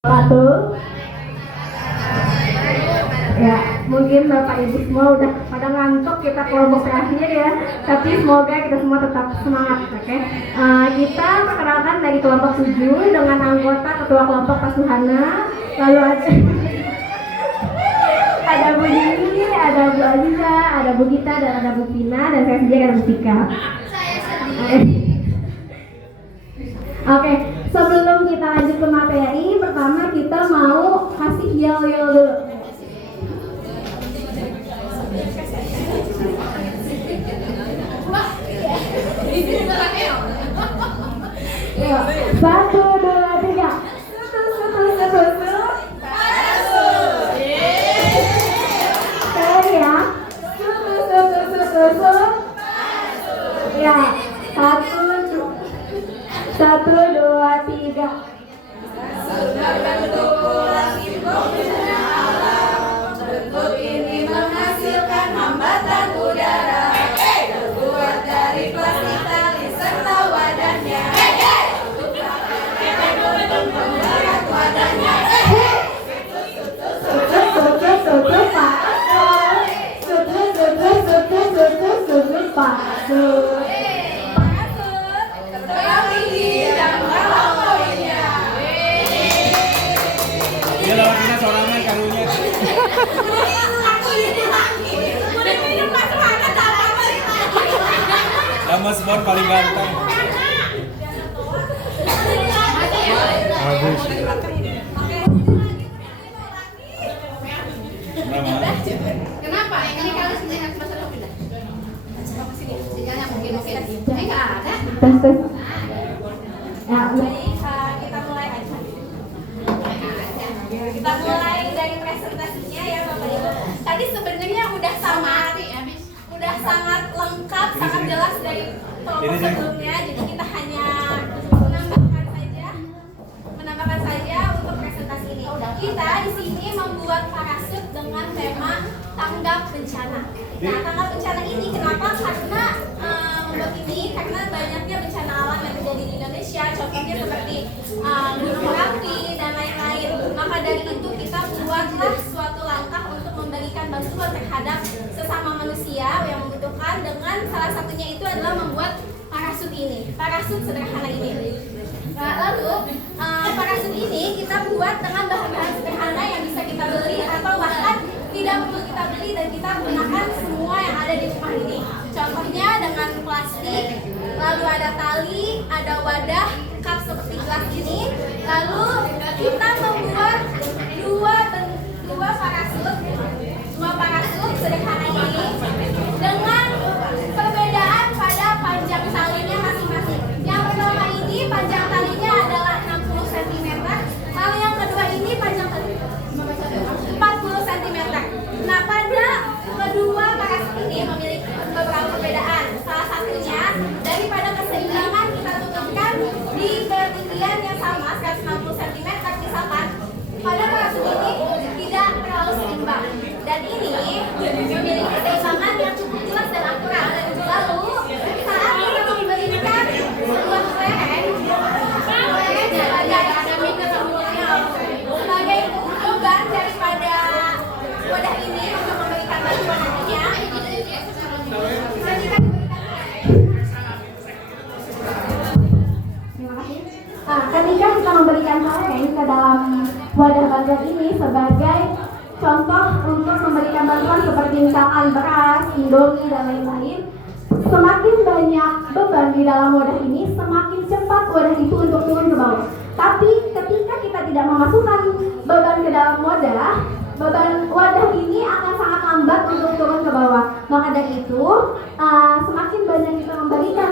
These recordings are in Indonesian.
Satu. Ya, mungkin Bapak Ibu semua udah pada ngantuk, kita kelompok terakhir ya. Tapi semoga kita semua tetap semangat, oke? Kita perkenalkan dari kelompok 7 dengan anggota ketua kelompok Pak Suhana. Lalu ada Bu Dini, ada Bu Aziza, ada Bu Gita, dan ada Bu Pina, dan saya sendiri ada Bu Tika. Oke, sebelum kita lanjut ke materi, pertama kita mau kasih yel-yel dulu. Yuk, 1, 2, 3. Ya. Ya, 1, 2, 3. Bentuk ini menghasilkan hambatan udara, terbuat dari plastik tali serta wadahnya. Pemberat wadahnya. Dia lawan kita sorangan karunya. Sama sport paling ganteng. Habis. Kenapa? Ini kalau sini harus masalah pindah. Coba sini. Sinyalnya mungkin enggak ada. Tes. Ya, Kita mulai aja. Kita mulai dari presentasinya ya Bapak Ibu. Tadi sebenarnya udah sangat lengkap, sangat jelas dari kelompok sebelumnya. Jadi kita hanya menambahkan saja untuk presentasi ini. Kita di sini membuat parasut dengan tema tanggap bencana. Nah, tanggap bencana ini kenapa? Karena membuat ini karena banyaknya bencana alam yang terjadi di Indonesia. Contohnya seperti gunung berapi dan lain-lain. Maka dari itu kita buatlah suatu langkah untuk memberikan bantuan terhadap sesama manusia yang membutuhkan, dengan salah satunya itu adalah membuat parasut ini, parasut sederhana ini. Nah, lalu parasut ini kita buat dengan bahan-bahan sederhana yang bisa kita beli atau bahkan tidak perlu kita beli dan kita gunakan semua yang ada di rumah ini. Contohnya dengan plastik, lalu ada tali, ada wadah, cup seperti gelas ini. Lalu kita membuat dua parasut sederhana ini dengan perbedaan pada panjang talinya masing-masing. Yang pertama ini panjang talinya adalah 60 cm, lalu yang kedua ini panjang talinya 40 cm. Nah, pada kedua parasut ini memiliki beberapa perbedaan. Salah satunya daripada keseimbangan kita tutupkan di ketinggian yang sama 160 cm, misalkan pada parasut ini tidak terlalu seimbang, dan ini memiliki keseimbangan yang cukup jelas dan akurat. Lalu saat kita memberikan sebuah lereng sebagai beban daripada wadah ini untuk memberikan bantuan nantinya, ketika kita memberikan lereng ke dalam wadah bantuan ini sebagai contoh untuk memberikan bantuan seperti misalkan beras, indomie, dan lain-lain, semakin banyak beban di dalam wadah ini, semakin cepat wadah itu untuk turun ke bawah. Tapi ketika kita tidak memasukkan beban ke dalam wadah, beban wadah ini akan sangat lambat untuk turun ke bawah. Maka dari itu, semakin banyak kita memberikan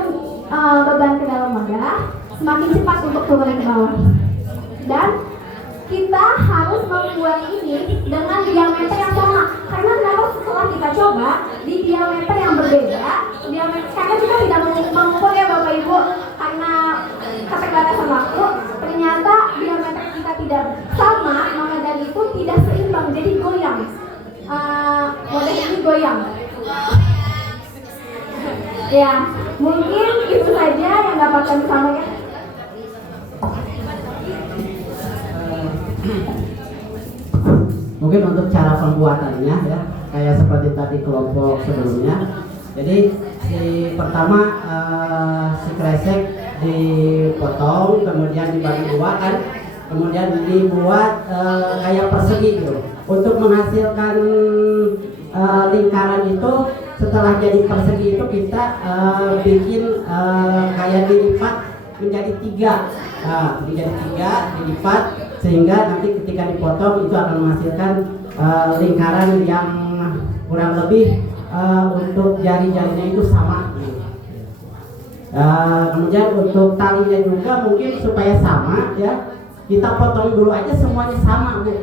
beban ke dalam wadah, semakin cepat untuk turun ke bawah. Dan kita harus membuat ini dengan diameter yang sama. Karena kalau setelah kita coba di diameter yang berbeda, karena kita tidak mengukur ya Bapak Ibu, karena keterbatasan waktu, ternyata diameter kita tidak sama, maka dari itu tidak seimbang, jadi goyang. Wadah ini goyang. Ya, mungkin itu saja yang dapat kami sampaikan. Mungkin untuk cara pembuatannya ya, kayak seperti tadi kelompok sebelumnya. Jadi pertama si kresek dipotong, kemudian dibagi dua kan, kemudian dibuat kayak persegi gitu. Untuk menghasilkan lingkaran itu, setelah jadi persegi itu kita bikin kayak dilipat menjadi tiga, dilipat sehingga nanti ketika dipotong itu akan menghasilkan lingkaran yang kurang lebih untuk jari-jarinya itu sama. Kemudian untuk talinya juga mungkin supaya sama ya, kita potong dulu aja semuanya sama Bu.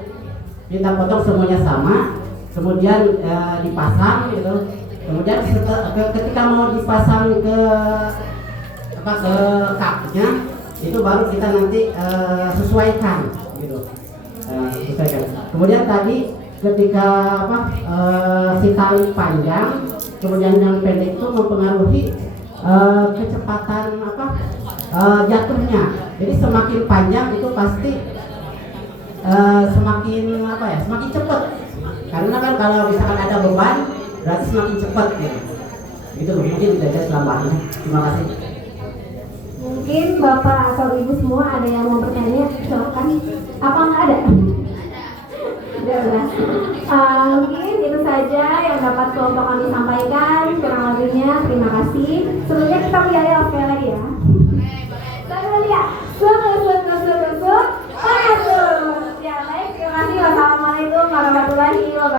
Kita potong semuanya sama, kemudian dipasang gitu. Kemudian ketika mau dipasang ke kapnya itu baru kita nanti sesuaikan gitu. Sesuaikan. Kemudian tadi ketika si tali panjang kemudian yang pendek itu mempengaruhi kecepatan jatuhnya. Jadi semakin panjang itu pasti semakin semakin cepat. Karena kan kalau misalkan ada beban berarti semakin cepat gitu. Gitu mungkin tidak selambahnya. Terima kasih. Mungkin Bapak atau Ibu semua ada yang mau bertanya, silakan. Apa nggak ada? Mungkin itu saja yang dapat kelompok kami sampaikan. Kurang lebihnya terima kasih. Sebelumnya kita lihat sekali lagi ya. Saya lihat. Ya baik, terima kasih. Wassalamualaikum warahmatullahi wabarakatuh.